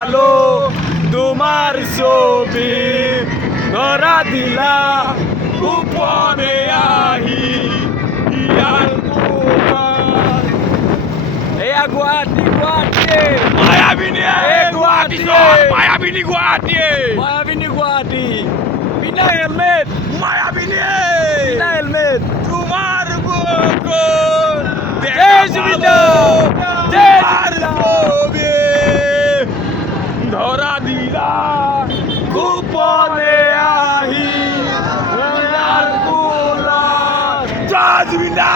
আলো তোমার ছবি ধরা দিলা উপরে আহি ইয়ার তোমার এয়া গুয়াহাটি গুয়াহাটি মায়াবিনী গুয়াহাটি মায়াবিনী গুয়াহাটি মায়াবিনী গুয়াহাটি বিনা হেলমেট মায়াবিনী বিনা হেলমেট তোমার বুকো দেশ বিনা দেশ ছবি ধরা দিলা গোপনে আহি আর গোলা জাজবিনা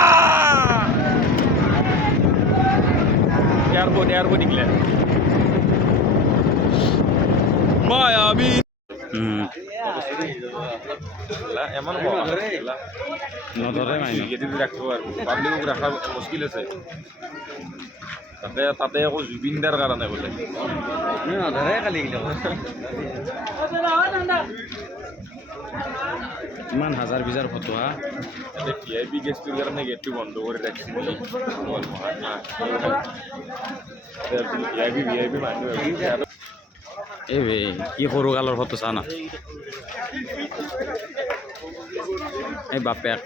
এয়ারপোর্ট নিকলে মায়াবী এমন নধরে রাখবো আর পাবলিকক রাখা মুশকিল আছে তাতে আকৌ জুবিনদাৰ কাৰণে বোলে কিমান হাজাৰ বিজাৰ ফটো হা VIP গেষ্টটোৰ কাৰণে গেটটো বন্ধ কৰি ৰাখিছে VIP মানুহ এই কি সৰু কালৰ ফটো চা না এই বাপেক